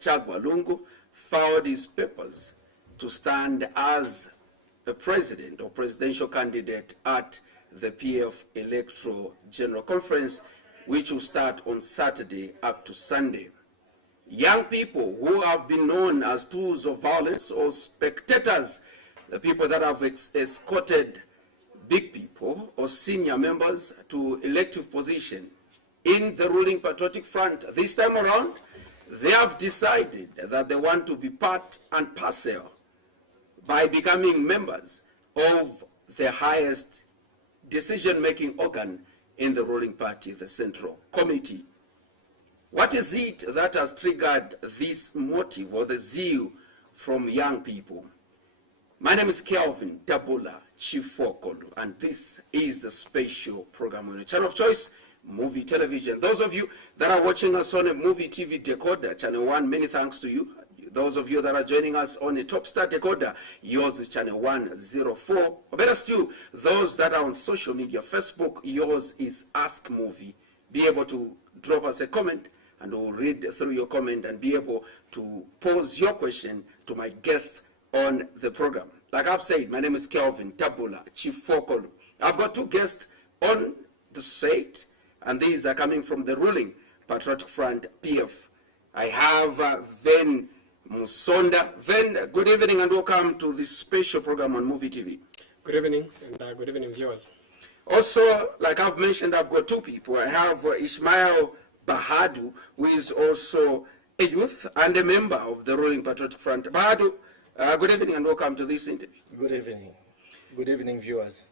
Chagwa filed his papers to stand as a president or presidential candidate at the PF Electoral General Conference, which will start on Saturday up to Sunday. Young people who have been known as tools of violence or spectators, the people that have escorted big people or senior members to elective position in the ruling Patriotic Front, this time around, they have decided that they want to be part and parcel by becoming members of the highest decision-making organ in the ruling party, the Central Committee. What is it that has triggered this motive or the zeal from young people? My name is Kelvin Dabula Chifokolu, and this is the special program on your channel of choice, Muvi Television. Those of you that are watching us on a Muvi TV decoder, channel 1, many thanks to you. Those of you that are joining us on a Top Star decoder, yours is channel 104. Or better still, those that are on social media, Facebook, yours is Ask Muvi. Be able to drop us a comment, and we'll read through your comment and be able to pose your question to my guest on the program. Like I've said, my name is Kelvin Dabula Chifokolu. I've got two guests on the set, and these are coming from the ruling Patriotic Front, PF. I have Venny Musonda. Ven, good evening and welcome to this special program on Muvi TV. Good evening, and good evening, viewers. Also, like I've mentioned, I've got two people. I have Ishmael Bahadu, who is also a youth and a member of the ruling Patriotic Front. Bahadu, good evening and welcome to this interview. Good evening. Good evening, viewers.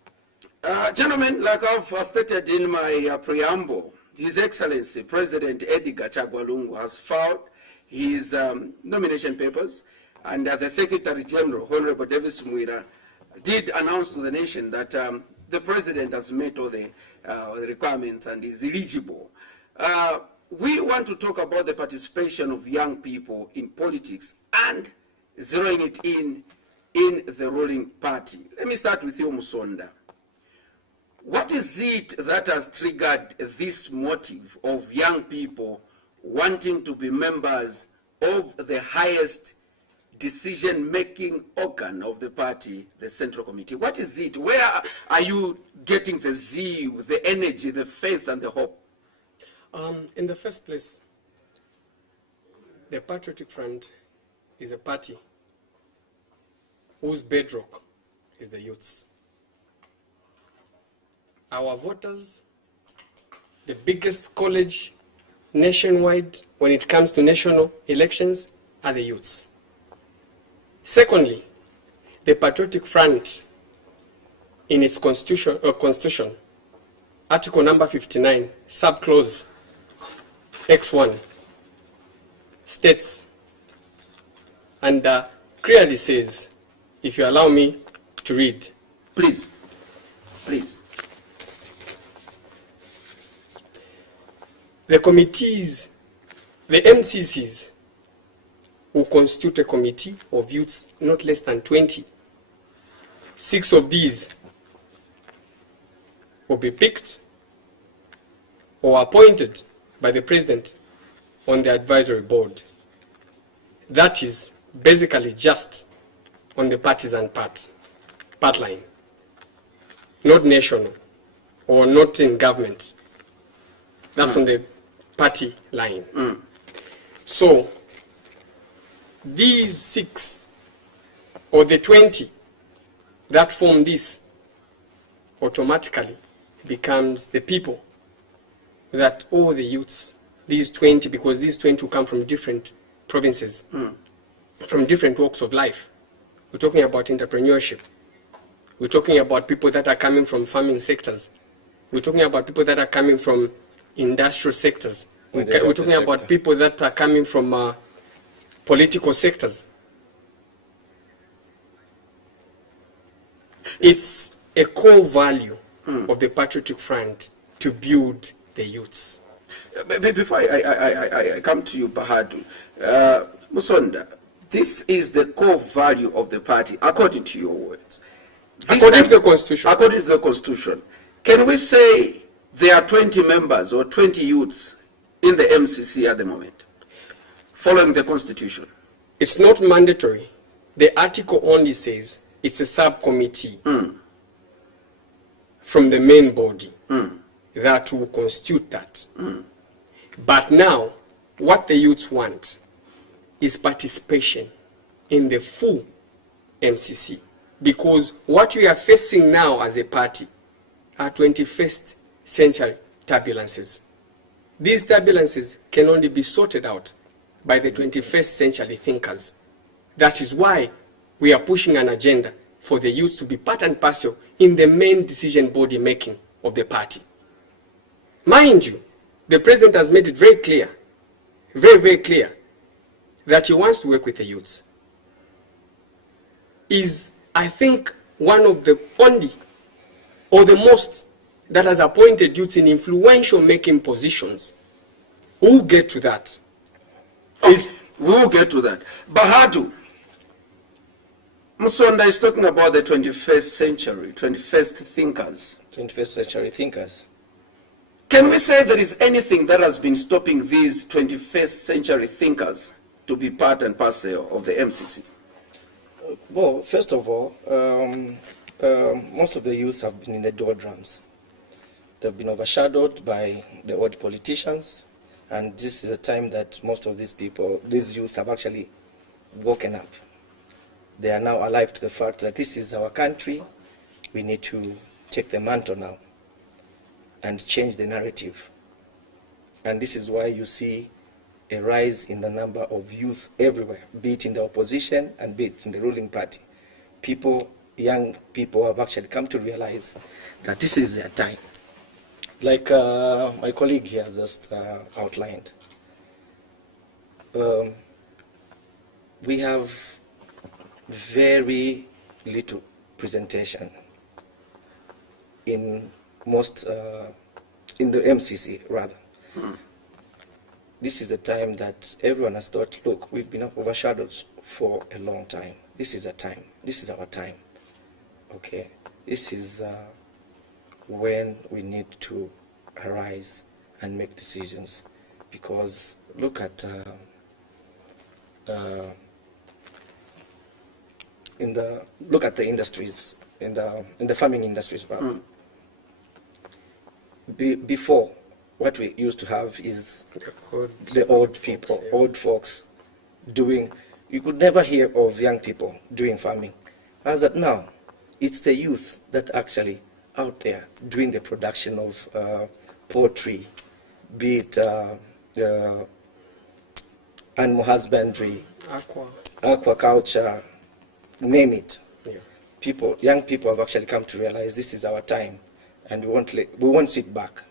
Gentlemen, like I've stated in my preamble, His Excellency President Edgar Chagwa has filed his nomination papers, and the Secretary General, Honorable Davis Mwira, did announce to the nation that the President has met all the requirements and is eligible. We want to talk about the participation of young people in politics and zeroing it in the ruling party. Let me start with you, Musonda. What is it that has triggered this motive of young people wanting to be members of the highest decision-making organ of the party, the Central Committee? What is it? Where are you getting the zeal, the energy, the faith, and the hope? In the first place, the Patriotic Front is a party whose bedrock is the youths. Our voters, the biggest college nationwide when it comes to national elections, are the youths. Secondly, the Patriotic Front, in its constitution, Article number 59, subclause X1, states and clearly says, if you allow me to read. Please, please. The committees, the MCCs, will constitute a committee of youths not less than 20. 6 of these will be picked or appointed by the President on the advisory board. That is basically just on the partisan part line, not national or not in government. That's on the party line. So these 6 or the 20 that form this automatically becomes the people that all the youths, these 20, because these 20 will come from different provinces, from different walks of life. We're talking about entrepreneurship. We're talking about people that are coming from farming sectors. We're talking about people that are coming from industrial sectors. We're talking about people that are coming from political sectors. It's a core value of the Patriotic Front to build the youths. Before I come to you, Bahadu, Musonda, this is the core value of the party, according to your words. According to the Constitution. According to the Constitution. Can we say there are 20 members or 20 youths in the MCC at the moment? following the Constitution? It's not mandatory. The article only says it's a subcommittee from the main body that will constitute that. But now, what the youths want is participation in the full MCC. Because what we are facing now as a party are 21st century turbulences. These turbulences can only be sorted out by the 21st century thinkers. That is why we are pushing an agenda for the youth to be part and parcel in the main decision body making of the party. Mind you, the president has made it very clear, very, very clear, that he wants to work with the youths. Is, I think, one of the only or the most that has appointed youths in influential making positions. We'll get to that. Okay, we'll get to that. Bahadu, Musonda is talking about the 21st century, 21st thinkers. 21st century thinkers. Can we say there is anything that has been stopping these 21st century thinkers to be part and parcel of the MCC? Well, first of all, most of the youth have been in the doldrums. They've been overshadowed by the old politicians, and this is a time that most of these people, these youth, have actually woken up. They are now alive to the fact that this is our country. We need to take the mantle now and change the narrative. And this is why you see a rise in the number of youth everywhere, be it in the opposition and be it in the ruling party. People, young people, have actually come to realize that this is their time. Like my colleague here has just outlined. We have very little presentation in most, in the MCC rather. This is a time that everyone has thought, look, we've been overshadowed for a long time. This is a time. This is our time. Okay. This is when we need to arise and make decisions. Because look at look at the industries, in the farming industries. Before, what we used to have is the old people, old folks doing. You could never hear of young people doing farming. As at now, it's the youth that actually out there doing the production of poultry, be it animal husbandry, aquaculture, name it. Yeah. Young people have actually come to realize this is our time, and we won't sit back.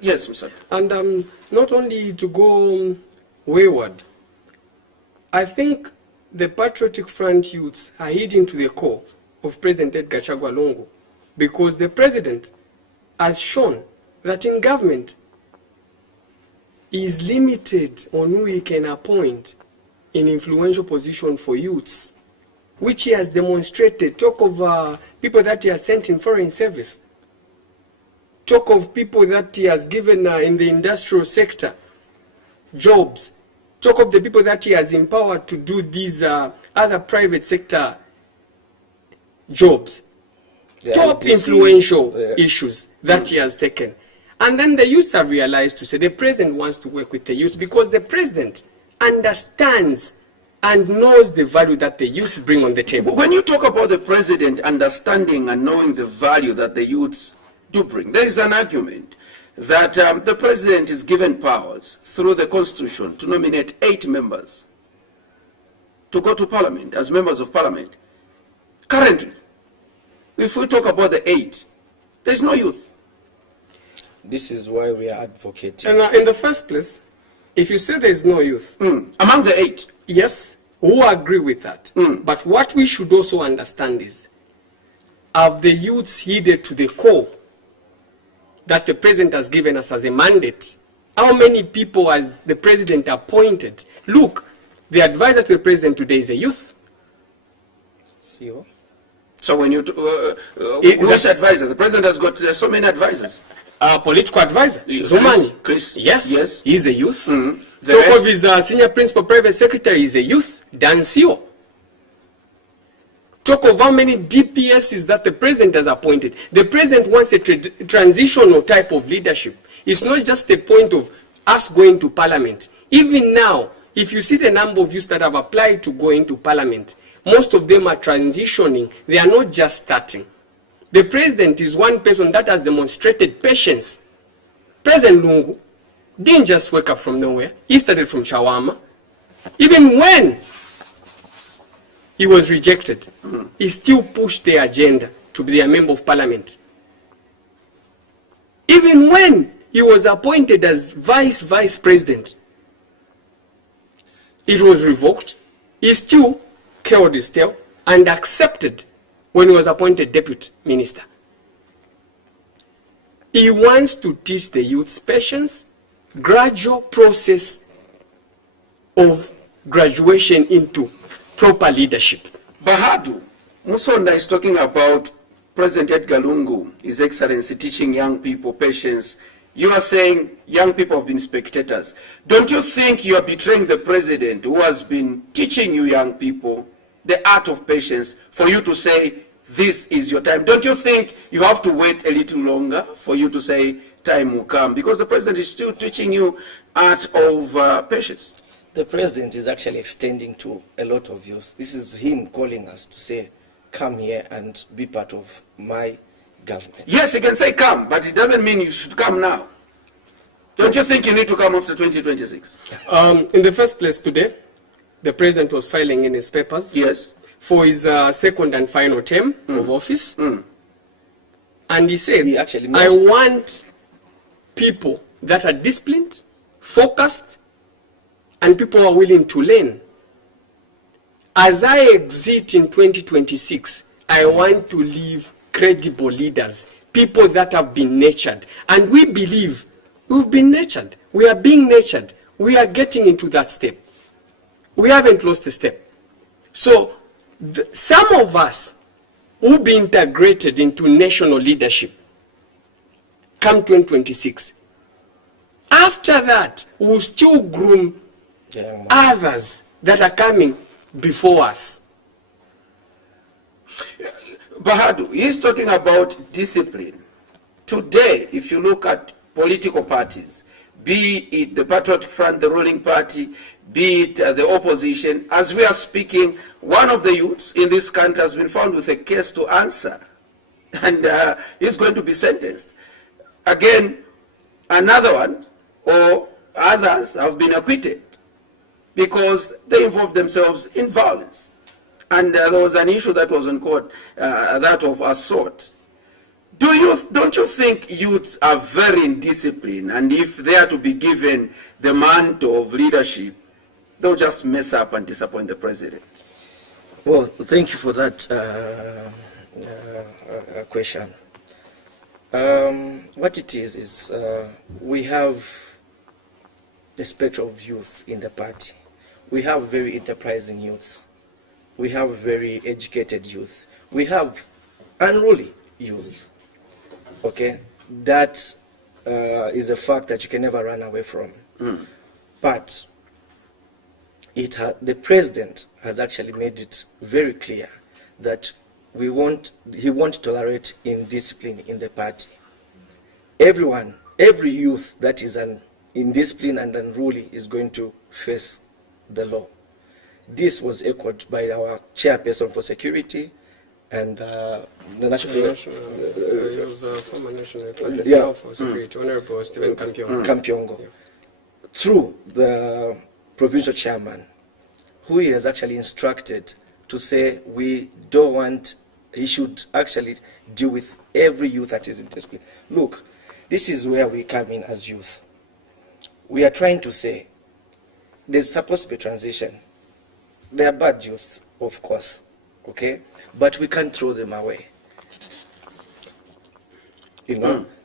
Yes, Mr. And not only to go wayward, I think the Patriotic Front youths are heeding to the core of President Edgar Chagwa Lungu, because the president has shown that in government he is limited on who he can appoint in influential position for youths, which he has demonstrated. Talk of people that he has sent in foreign service. Talk of people that he has given in the industrial sector jobs. Talk of the people that he has empowered to do these other private sector jobs. Top influential issues that he has taken. And then the youths have realized to say the president wants to work with the youths because the president understands and knows the value that the youths bring on the table. When you talk about the president understanding and knowing the value that the youths do bring, there is an argument that the president is given powers through the Constitution to nominate 8 members to go to Parliament as members of Parliament. Currently, if we talk about the 8, there's no youth. This is why we are advocating. And in the first place, if you say there's no youth, among the 8, yes, we agree with that. But what we should also understand is, have the youths heeded to the core that the president has given us as a mandate? How many people has the president appointed? Look, the advisor to the president today is a youth. CEO? So when you, which advisor? The president has got so many advisors. political advisor, Zumani. Chris, yes, he's a youth. The Talk rest? of his senior principal private secretary is a youth, Dansio. Talk of how many DPSs that the president has appointed. The president wants a transitional type of leadership. It's not just the point of us going to parliament. Even now, if you see the number of youths that have applied to go into parliament, most of them are transitioning. They are not just starting. The president is one person that has demonstrated patience. President Lungu didn't just wake up from nowhere. He started from Shawama. Even when he was rejected, he still pushed the agenda to be a member of parliament. Even when he was appointed as vice president, it was revoked. He still curled his tail and accepted when he was appointed deputy minister. He wants to teach the youth's patience, gradual process of graduation into proper leadership. Bahadu, Musonda is talking about President Edgar Lungu, His Excellency, teaching young people patience. You are saying young people have been spectators. Don't you think you are betraying the president who has been teaching you young people the art of patience for you to say, this is your time? Don't you think you have to wait a little longer for you to say time will come? Because the president is still teaching you art of patience. The president is actually extending to a lot of youth. This is him calling us to say, come here and be part of my government. Yes, he can say come, but it doesn't mean you should come now. Don't you think you need to come after 2026? In the first place today, the president was filing in his papers Yes. for his second and final term of office. And he said, He actually I mentioned- want people that are disciplined, focused, and people who are willing to learn. As I exit in 2026, I want to leave credible leaders, people that have been nurtured. And we believe we've been nurtured. We are being nurtured. We are getting into that step. We haven't lost a step. So some of us will be integrated into national leadership come 2026. After that, we'll still groom others that are coming before us. Bahadu, he's talking about discipline. Today, if you look at political parties, be it the Patriotic Front, the ruling party, be it the opposition, as we are speaking, one of the youths in this country has been found with a case to answer, and he's going to be sentenced. Again, another one, or others have been acquitted because they involved themselves in violence. And there was an issue that was in court, that of assault. Don't you think youths are very indisciplined, and if they are to be given the mantle of leadership, they'll just mess up and disappoint the president? Well, thank you for that question. What it is we have the spectrum of youth in the party. We have very enterprising youth. We have very educated youth. We have unruly youth. Okay, that is a fact that you can never run away from. But the president has actually made it very clear that he won't tolerate indiscipline in the party. Every youth that is indisciplined and unruly is going to face the law. This was echoed by our chairperson for security and the national. He was former national advisor for security, Honorable Stephen Kampiongo. Yeah. Through the provincial chairman, who he has actually instructed to say he should actually deal with every youth that is in discipline. Look, this is where we come in as youth. We are trying to say there's supposed to be transition. They are bad youth, of course, okay? But we can't throw them away.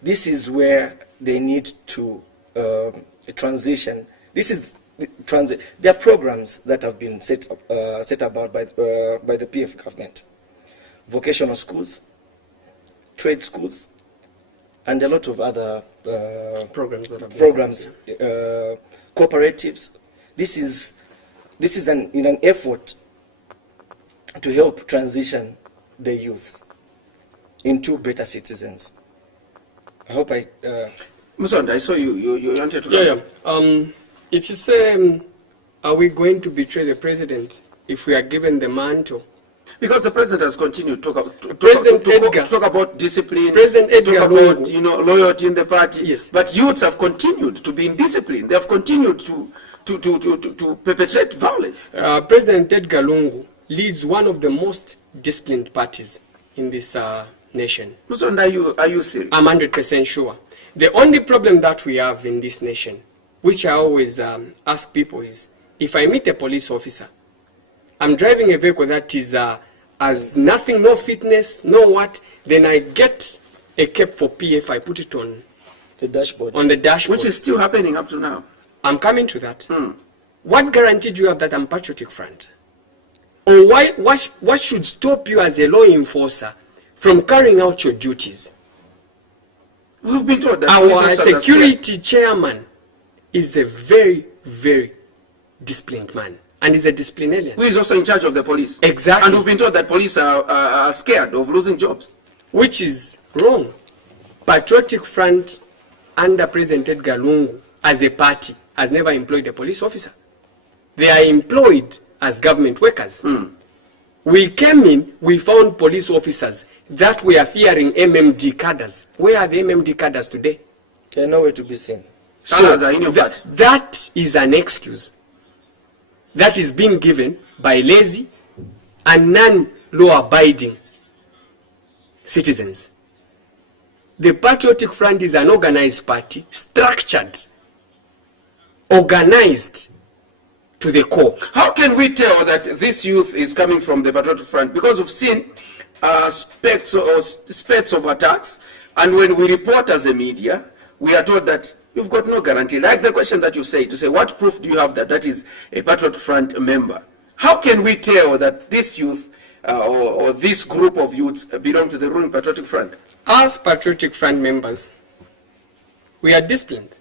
This is where they need to transition. There are programs that have been set about by the PF government. Vocational schools, trade schools, and a lot of other Programs that have been programs, set, cooperatives. This is in an effort to help transition the youth into better citizens. I hope I... Musonda, I saw you wanted to... Yeah. If you say, are we going to betray the president if we are given the mantle? Because the president has continued to talk about discipline, President Edgar talk about Lungu. loyalty in the party. Yes. But youths have continued to be indisciplined. They have continued to perpetrate violence. President Edgar Lungu leads one of the most disciplined parties in this nation. Musonda, are you serious? I'm 100% sure. The only problem that we have in this nation, which I always ask people, is if I meet a police officer, I'm driving a vehicle that is has nothing, no fitness, no what, then I get a cap for PF, I put it on the dashboard. On the dashboard. Which is still happening up to now. I'm coming to that. What guarantee do you have that I'm Patriotic Front? Or what should stop you as a law enforcer from carrying out your duties? We've been told that our security chairman is a very, very disciplined man. And he's a disciplinarian. Who is also in charge of the police. Exactly. And we've been told that police are scared of losing jobs. Which is wrong. Patriotic Front under President Edgar Lungu as a party has never employed a police officer. They are employed as government workers. We came in, we found police officers that were fearing MMD cadres. Where are the MMD cadres today? They're nowhere to be seen. So that is an excuse that is being given by lazy and non-law-abiding citizens. The Patriotic Front is an organized party, structured, organized to the core. How can we tell that this youth is coming from the Patriotic Front? Because we've seen spects of attacks, and when we report as a media, we are told that you've got no guarantee. Like the question that you say, to say, what proof do you have that that is a Patriot Front member? How can we tell that this youth or this group of youths belong to the ruling Patriotic Front? As Patriotic Front members, we are disciplined.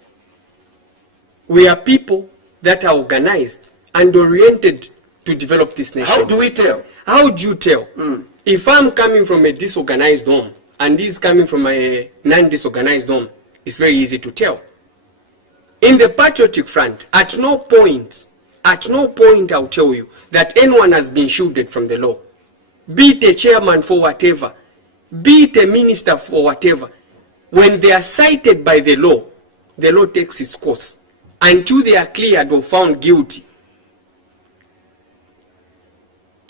We are people that are organized and oriented to develop this nation. How do we tell? How do you tell? If I'm coming from a disorganized home and he's coming from a non-disorganized home, it's very easy to tell. In the Patriotic Front, at no point I'll tell you that anyone has been shielded from the law. Be it a chairman for whatever, be it a minister for whatever. When they are cited by the law takes its course until they are cleared or found guilty.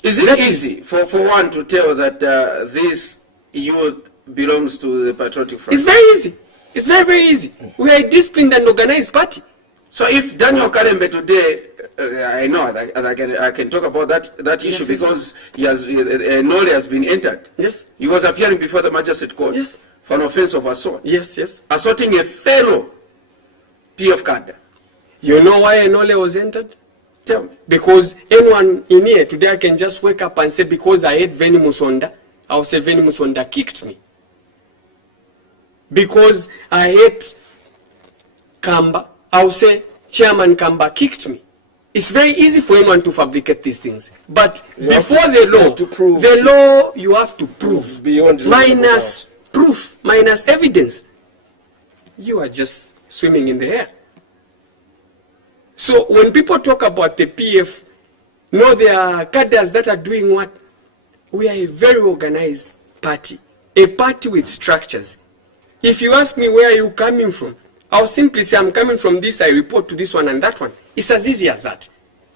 Is it easy for one to tell that this youth belongs to the Patriotic Front? It's very easy. It's very, very easy. We are a disciplined and organized party. So if Daniel Karembe today, I know that I can talk about that issue, because he has Nole has been entered. Yes. He was appearing before the magistrate court. Yes. For an offense of assault. Yes, yes. Assaulting a fellow PF cadre. You know why Nole was entered? Tell me. Because anyone in here today, I can just wake up and say, because I hate Venny Musonda, I'll say Venny Musonda kicked me. Because I hate Kamba, I'll say Chairman Kamba kicked me. It's very easy for anyone to fabricate these things. But before the law, you have to prove. Beyond minus proof, minus evidence. You are just swimming in the air. So when people talk about the PF, no, there are cadres that are doing what? We are a very organized party. A party with structures. If you ask me where are you coming from, I'll simply say I'm coming from this, I report to this one and that one. It's as easy as that.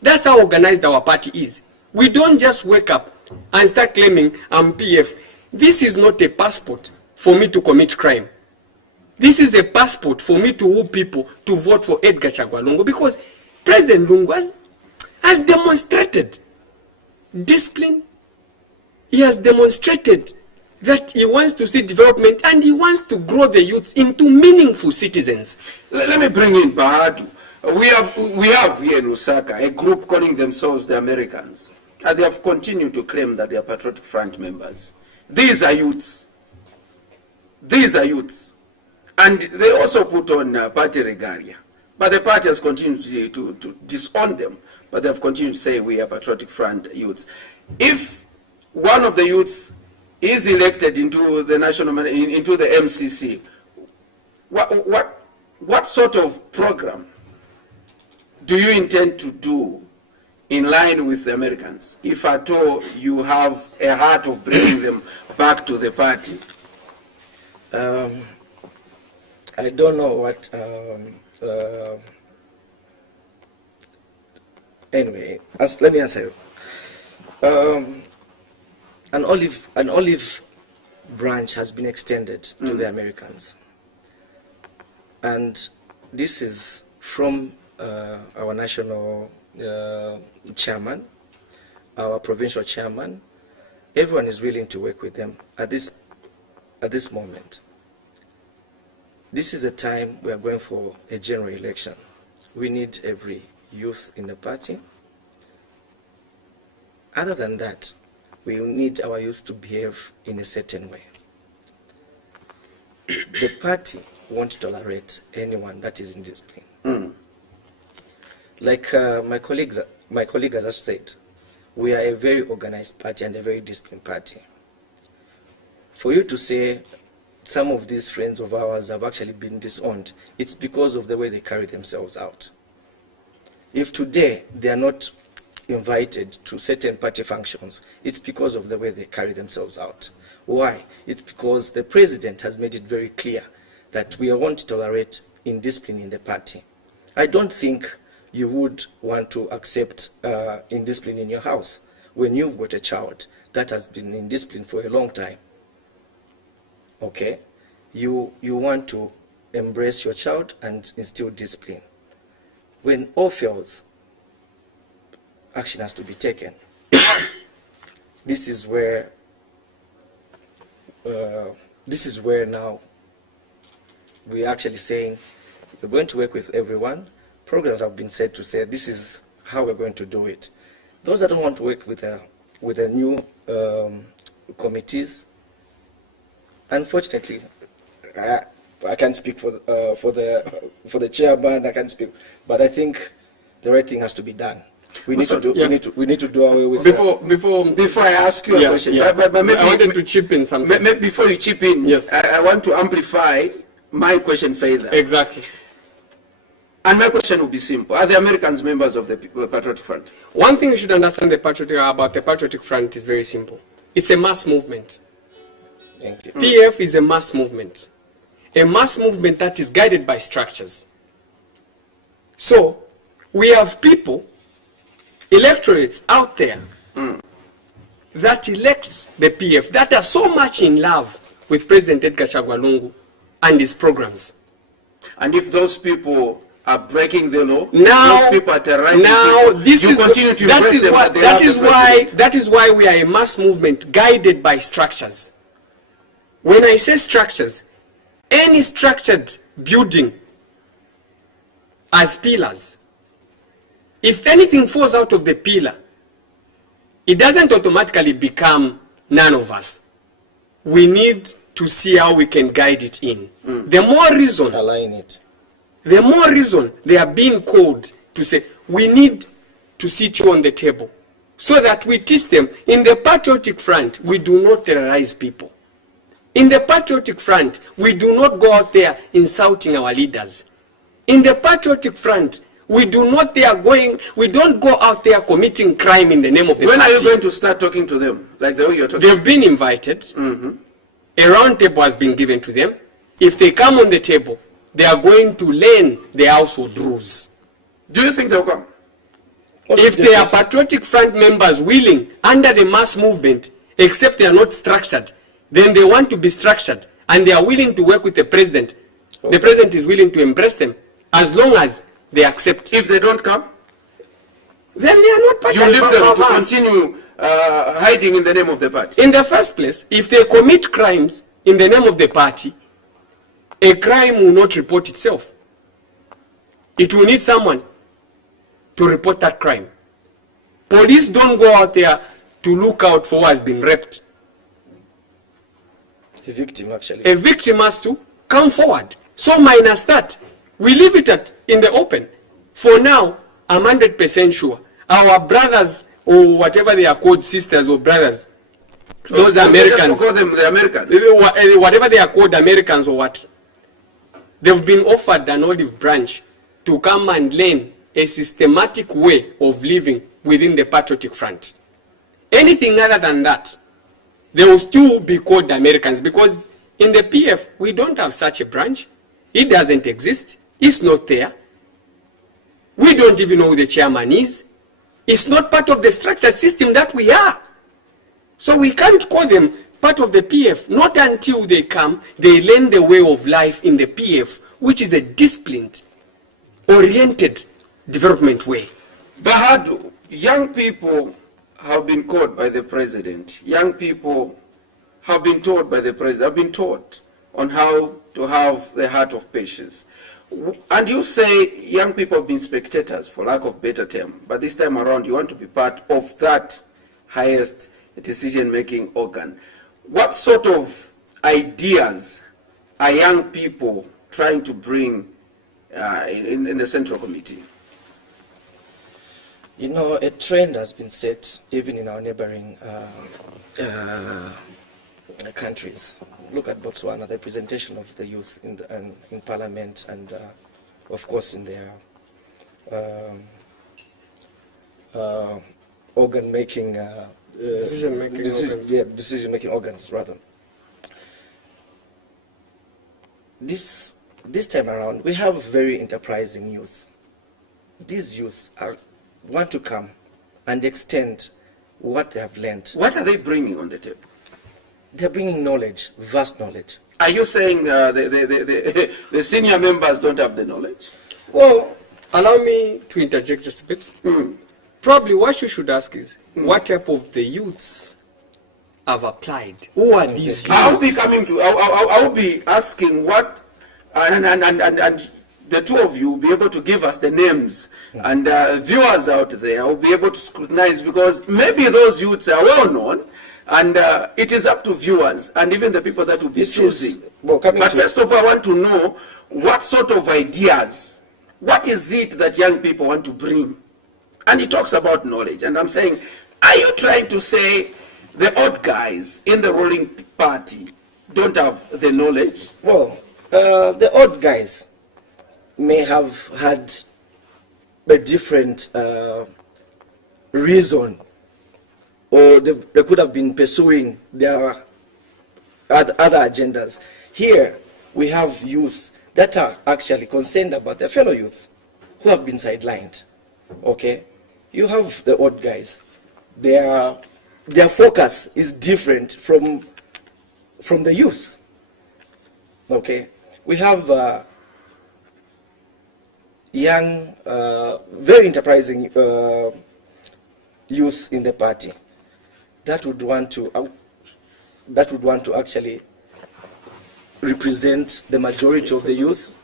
That's how organized our party is. We don't just wake up and start claiming I'm PF. This is not a passport for me to commit crime. This is a passport for me to woo people to vote for Edgar Chagwa Lungu, because President Lungu has demonstrated discipline. He has demonstrated that he wants to see development and he wants to grow the youths into meaningful citizens. Let me bring in Bahadu. We have here in Lusaka a group calling themselves the Americans, and they have continued to claim that they are Patriotic Front members. These are youths. These are youths. And they also put on party regalia. But the party has continued to disown them. But they have continued to say we are Patriotic Front youths. If one of the youths is elected into the into the MCC, what sort of program do you intend to do in line with the Americans, if at all you have a heart of bringing them back to the party? I don't know what. Anyway, let me answer you. An olive branch has been extended to the Americans, and this is from our national chairman, our provincial chairman. Everyone is willing to work with them at this moment. This is a time we are going for a general election. We need every youth in the party. Other than that, we need our youth to behave in a certain way. The party won't tolerate anyone that is indisciplined. Like my colleague has just said, we are a very organized party and a very disciplined party. For you to say some of these friends of ours have actually been disowned, it's because of the way they carry themselves out. If today they are not invited to certain party functions, it's because of the way they carry themselves out. Why? It's because the president has made it very clear that we won't tolerate indiscipline in the party. I don't think you would want to accept indiscipline in your house when you've got a child that has been indisciplined for a long time. Okay? You want to embrace your child and instill discipline. When all fails, action has to be taken. This is where now we're actually saying we're going to work with everyone. Programs have been said to say this is how we're going to do it. Those that don't want to work with the new committees, unfortunately, I can't speak for the chairman. I can't speak, but I think the right thing has to be done. We need to do away with before I ask you a question. Yeah. But maybe, I wanted to chip in something. Maybe before you chip in, yes. I want to amplify my question further. Exactly. And my question will be simple: are the Americans members of the Patriotic Front? One thing you should understand about the Patriotic Front is very simple. It's a mass movement. Thank you. PF is a mass movement. A mass movement that is guided by structures. So, we have people, electorates out there that elect the PF, that are so much in love with President Edgar Chagwa Lungu and his programs. And if those people are breaking the law, now, those people are terrorizing now people, this you is continue to embrace them. That is why we are a mass movement guided by structures. When I say structures, any structured building as pillars, if anything falls out of the pillar, it doesn't automatically become none of us. We need to see how we can guide it in. The more reason, align it. The more reason they are being called to say, we need to sit you on the table so that we teach them. In the Patriotic Front, we do not terrorize people. In the Patriotic Front, we do not go out there insulting our leaders. In the Patriotic Front, we don't go out there committing crime in the name of the party. When are you going to start talking to them? Like the way you're talking? They've been invited. A round table has been given to them. If they come on the table, they are going to learn the household rules. Do you think they'll come? If they are Patriotic Front members willing, under the mass movement, except they are not structured, then they want to be structured, and they are willing to work with the president. The president is willing to embrace them, as long as they accept. If they don't come, then they are not part you leave them to continue hiding in the name of the party. In the first place, if they commit crimes in the name of the party, a crime will not report itself. It will need someone to report that crime. Police don't go out there to look out for who has been raped. A victim, actually. A victim has to come forward So minus that, we leave it in the open. For now, I'm 100% sure our brothers, or whatever they are called, sisters or brothers, those Americans, call them the Americans, whatever they are called, Americans or what, they've been offered an olive branch to come and learn a systematic way of living within the Patriotic Front. Anything other than that, they will still be called Americans, because in the PF, we don't have such a branch. It doesn't exist. It's not there. We don't even know who the chairman is. It's not part of the structured system that we are. So we can't call them part of the PF, not until they come, they learn the way of life in the PF, which is a disciplined, oriented development way. Bahadu, young people have been caught by the president. Young people have been taught by the president, have been taught on how to have the heart of patience. And you say young people have been spectators, for lack of better term, but this time around you want to be part of that highest decision-making organ. What sort of ideas are young people trying to bring in the Central Committee? You know, a trend has been set even in our neighboring countries. Look at Botswana, the representation of the youth in parliament and, of course, in their organ-making decision-making organs, rather. This time around, we have very enterprising youth. These youths want to come and extend what they have learned. What are they bringing on the table? They're bringing knowledge, vast knowledge. Are you saying the senior members don't have the knowledge? Well, allow me to interject just a bit. Probably what you should ask is, what type of the youths have applied? Who are these youths? I'll be asking what, and the two of you will be able to give us the names, and viewers out there will be able to scrutinize, because maybe those youths are well known, and it is up to viewers and even the people that will be choosing. But first of all, I want to know what sort of ideas, what is it that young people want to bring? And he talks about knowledge, and I'm saying, are you trying to say the odd guys in the ruling party don't have the knowledge? Well, the odd guys may have had a different reason, or they could have been pursuing their other agendas. Here, we have youth that are actually concerned about their fellow youth who have been sidelined. Okay? You have the odd guys. Their focus is different from the youth. Okay? We have young, very enterprising youth in the party that would want to actually represent the majority of the youth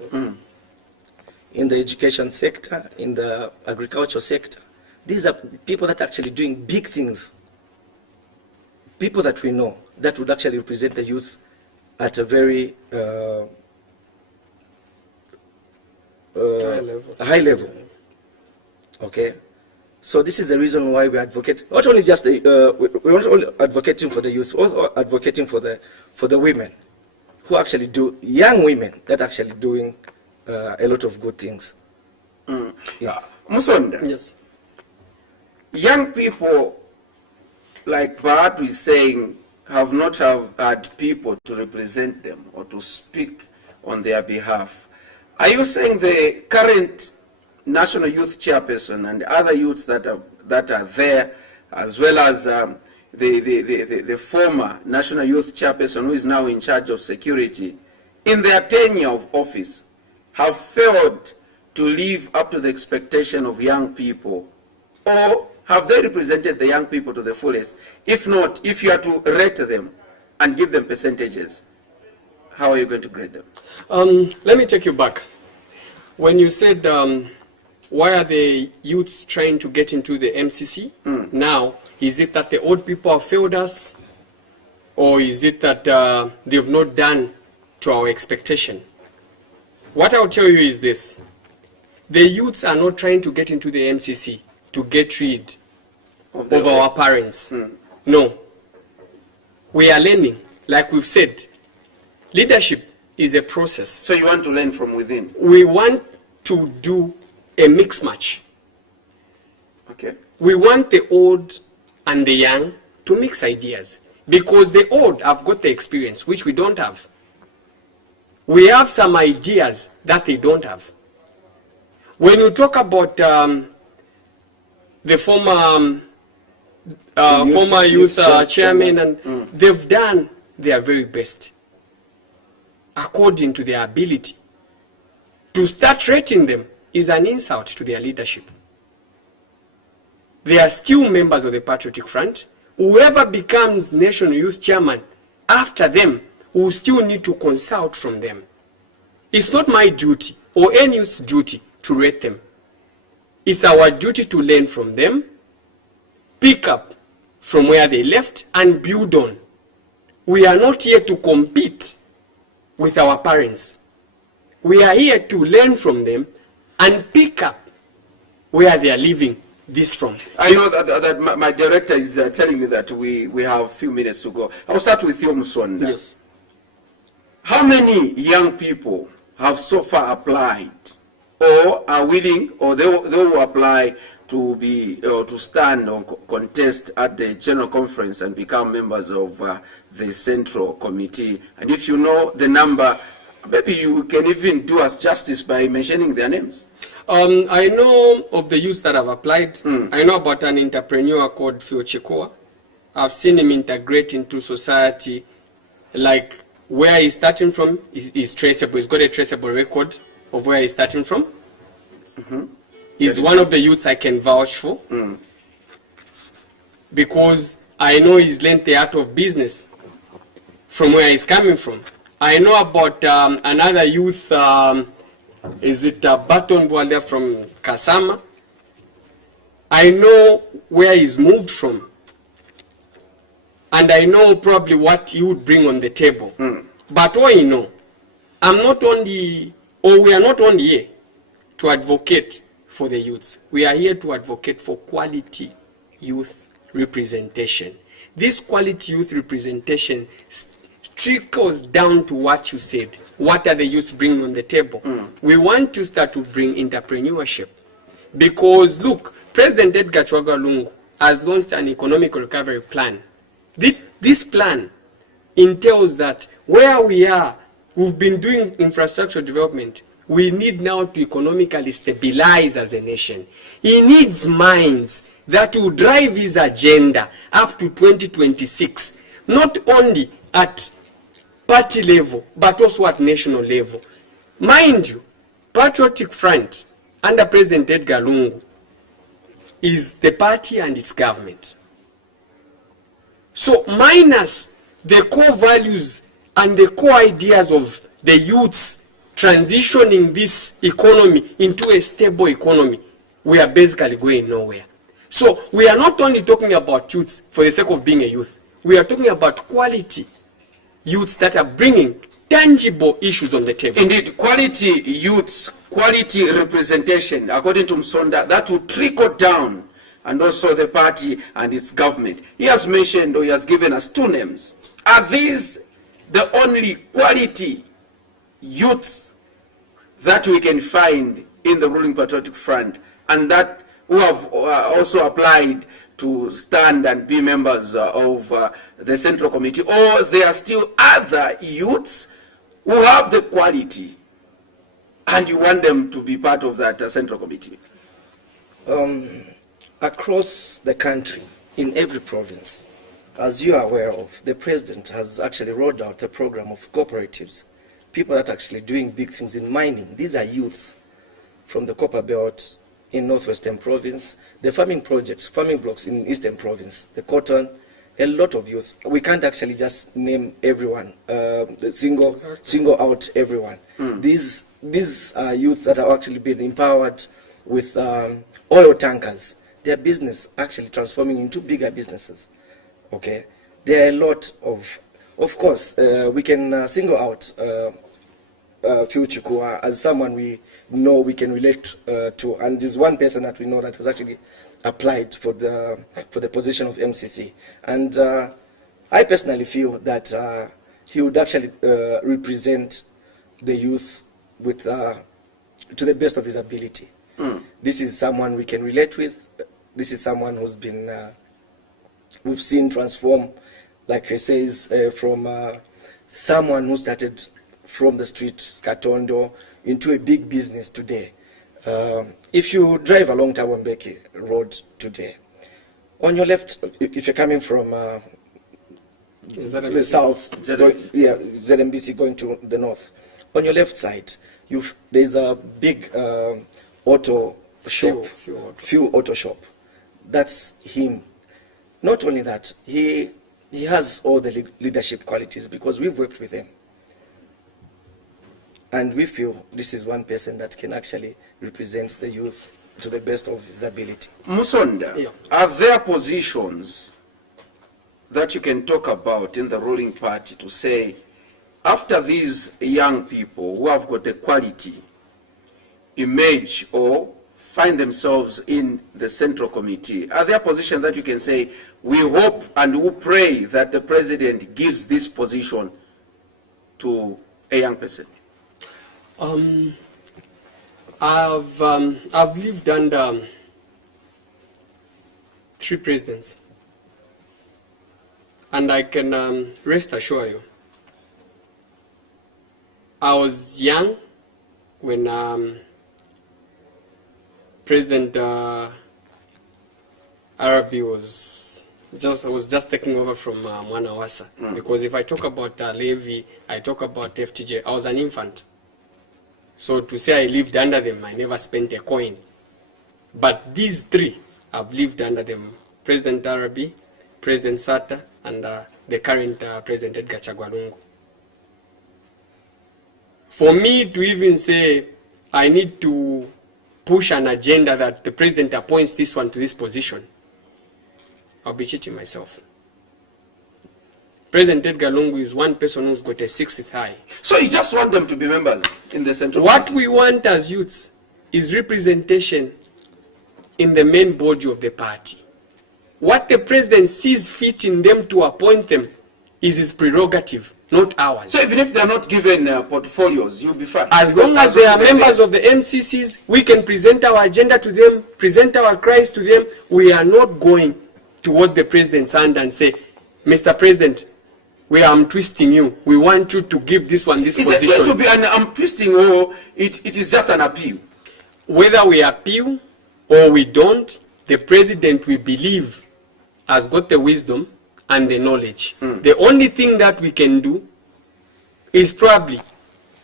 in the education sector, in the agriculture sector. These are people that are actually doing big things. People that we know that would actually represent the youth at a very high level. Okay, so this is the reason why we advocate not only just we're not only advocating for the youth, also advocating for the women who actually do, young women that are actually doing a lot of good things. Yeah. Musonda. Yes. Young people, like Bahadu is saying, have not had people to represent them or to speak on their behalf. Are you saying the current National Youth Chairperson and other youths that are there, as well as the former National Youth Chairperson who is now in charge of security, in their tenure of office, have failed to live up to the expectation of young people? Or have they represented the young people to the fullest? If not, if you are to rate them and give them percentages, how are you going to grade them? Let me take you back. When you said, why are the youths trying to get into the MCC? Now, is it that the old people have failed us? Or is it that they've not done to our expectation? What I'll tell you is this. The youths are not trying to get into the MCC to get rid of our parents. No. We are learning, like we've said. Leadership is a process. So you want to learn from within? We want to do a mix match. Okay. We want the old and the young to mix ideas, because the old have got the experience, which we don't have. We have some ideas that they don't have. When you talk about the former youth chairman, and they've done their very best according to their ability. To start rating them is an insult to their leadership. They are still members of the Patriotic Front. Whoever becomes National Youth Chairman after them will still need to consult from them. It's not my duty or any youth's duty to rate them. It's our duty to learn from them, pick up from where they left, and build on. We are not here to compete with our parents. We are here to learn from them and pick up where they are leaving this from. I know that my director is telling me that we have a few minutes to go. I'll start with you, Musonda. Yes. How many young people have so far applied or are willing, or they will apply to be to stand or contest at the General Conference and become members of the Central Committee? And if you know the number, maybe you can even do us justice by mentioning their names. I know of the youths that have applied. I know about an entrepreneur called Phil Chikoa. I've seen him integrate into society. Like, where he's starting from is traceable. He's got a traceable record of where he's starting from. He's one of the youths I can vouch for. Because I know he's learned the art of business from where he's coming from. I know about another youth, is it Baton Bwalya from Kasama? I know where he's moved from. And I know probably what he would bring on the table. But what you know, I'm not only, or we are not only here to advocate for the youths. We are here to advocate for quality youth representation. This quality youth representation trickles down to what you said. What are the youths bringing on the table? We want to start to bring entrepreneurship. Because look, President Edgar Chwaga Lungu has launched an economic recovery plan. This plan entails that where we are, we've been doing infrastructure development. We need now to economically stabilize as a nation. He needs minds that will drive his agenda up to 2026, not only at party level, but also at national level. Mind you, Patriotic Front under President Edgar Lungu is the party and its government. So minus the core values and the core ideas of the youths transitioning this economy into a stable economy, we are basically going nowhere. So we are not only talking about youths for the sake of being a youth. We are talking about quality youths that are bringing tangible issues on the table. Indeed, quality youths, quality representation, according to Musonda, that will trickle down, and also the party and its government. He has mentioned, or he has given us two names. Are these the only quality youths that we can find in the ruling Patriotic Front, and that who have also applied to stand and be members of the Central Committee, or there are still other youths who have the quality and you want them to be part of that Central Committee? Across the country, in every province, as you are aware of, the president has actually rolled out a program of cooperatives, people that are actually doing big things in mining. These are youths from the Copper Belt in Northwestern Province, the farming projects, farming blocks in Eastern Province, the cotton, a lot of youths. We can't actually just name everyone, single out everyone. These are youths that have actually been empowered with oil tankers. Their business actually transforming into bigger businesses. Okay, there are a lot of course, we can single out Phil Chukua as someone we know we can relate to, and there's one person that we know that has actually applied for the position of MCC, and I personally feel that he would actually represent the youth with to the best of his ability. This is someone we can relate with. This is someone who's been we've seen transform, like he says, from someone who started from the street, Katondo, into a big business today. If you drive along Tawambeki Road today, on your left, if you're coming from the south, ZMBC going to the north, on your left side, there's a big auto shop, fuel auto shop. That's him. Not only that, he has all the leadership qualities because we've worked with him. And we feel this is one person that can actually represent the youth to the best of his ability. Musonda, are there positions that you can talk about in the ruling party to say, after these young people who have got a quality, emerge or find themselves in the central committee, are there positions that you can say, we hope and we pray that the president gives this position to a young person? I've lived under 3 presidents, and I can rest assure you, I was young when President Arabi was just taking over from Mwanawasa. Because if I talk about Levy, I talk about FTJ, I was an infant. So to say I lived under them, I never spent a coin. But these 3, I've lived under them. President Arabi, President Sata, and the current President Edgar Chagwa. For me to even say I need to push an agenda that the president appoints this one to this position, I'll be cheating myself. President Edgar Lungu is one person who's got a 6th high. So you just want them to be members in the central What committee? we want as youths is representation in the main body of the party. What the president sees fit in them to appoint them is his prerogative, not ours. So even if they're not given portfolios, you'll be fine? As long as they are members of the MCCs, we can present our agenda to them, present our cries to them. We are not going to hold the president's hand and say, Mr. President, we are twisting you. We want you to give this one this position. Is it going to be an twisting, or it is just an appeal? Whether we appeal or we don't, the president, we believe, has got the wisdom and the knowledge. The only thing that we can do is probably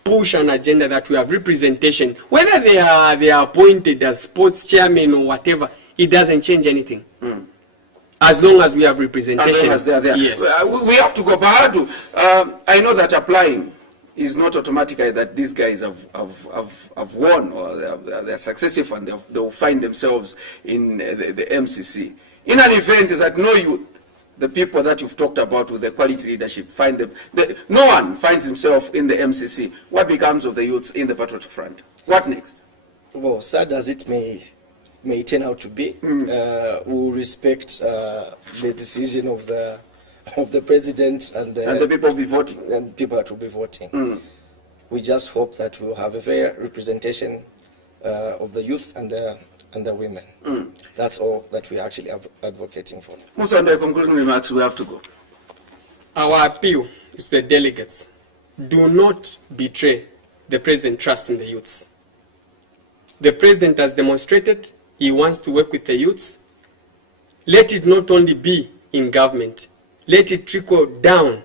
push an agenda that we have representation. Whether they are appointed as sports chairman or whatever, it doesn't change anything. As long as we have representation. As long as they are there. Yes. We have to go. Bahadu, I know that applying is not automatically that these guys have won or they're successful and they will find themselves in the MCC. In an event that no youth, the people that you've talked about with the quality leadership, find them, no one finds himself in the MCC. What becomes of the youths in the Patriotic Front? What next? Well, sad as it may turn out to be, we respect the decision of the president and the people will be voting. And people that will be voting. We just hope that we'll have a fair representation of the youth and the women. That's all that we're actually advocating for. Musonda, concluding remarks, we have to go. Our appeal is to the delegates. Do not betray the president's trust in the youths. The president has demonstrated he wants to work with the youths. Let it not only be in government, let it trickle down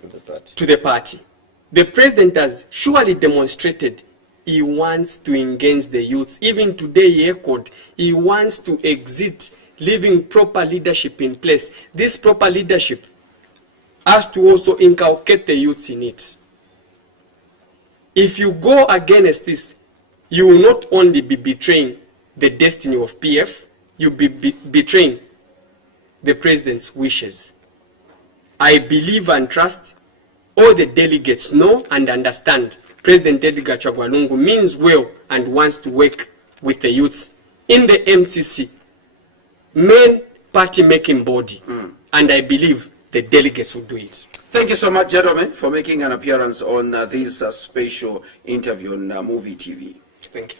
to the party. The president has surely demonstrated he wants to engage the youths. Even today he echoed, he wants to exit, leaving proper leadership in place. This proper leadership has to also inculcate the youths in it. If you go against this, you will not only be betraying the destiny of PF, you'll be betraying the president's wishes. I believe and trust all the delegates know and understand President Edgar Chagwa Lungu means well and wants to work with the youths in the MCC, main party-making body, and I believe the delegates will do it. Thank you so much, gentlemen, for making an appearance on this special interview on Muvi TV. Thank you.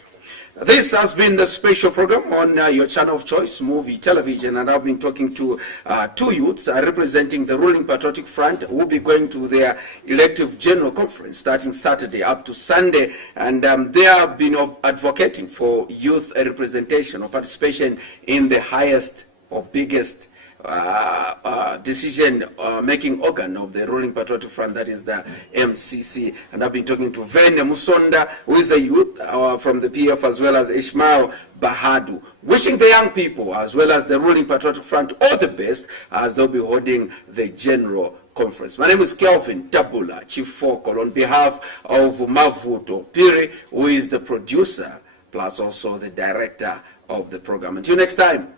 This has been the special program on your channel of choice, Muvi Television, and I've been talking to two youths representing the ruling Patriotic Front who will be going to their elective general conference starting Saturday up to Sunday, and they have been advocating for youth representation or participation in the highest or biggest decision-making organ of the ruling Patriotic Front, that is the MCC. And I've been talking to Venny Musonda, who is a youth from the PF, as well as Ishmael Bahadu, wishing the young people as well as the ruling Patriotic Front all the best as they'll be holding the general conference. My name is Kelvin Tabula, Chief Focal, on behalf of Mavuto Piri, who is the producer plus also the director of the program. Until next time.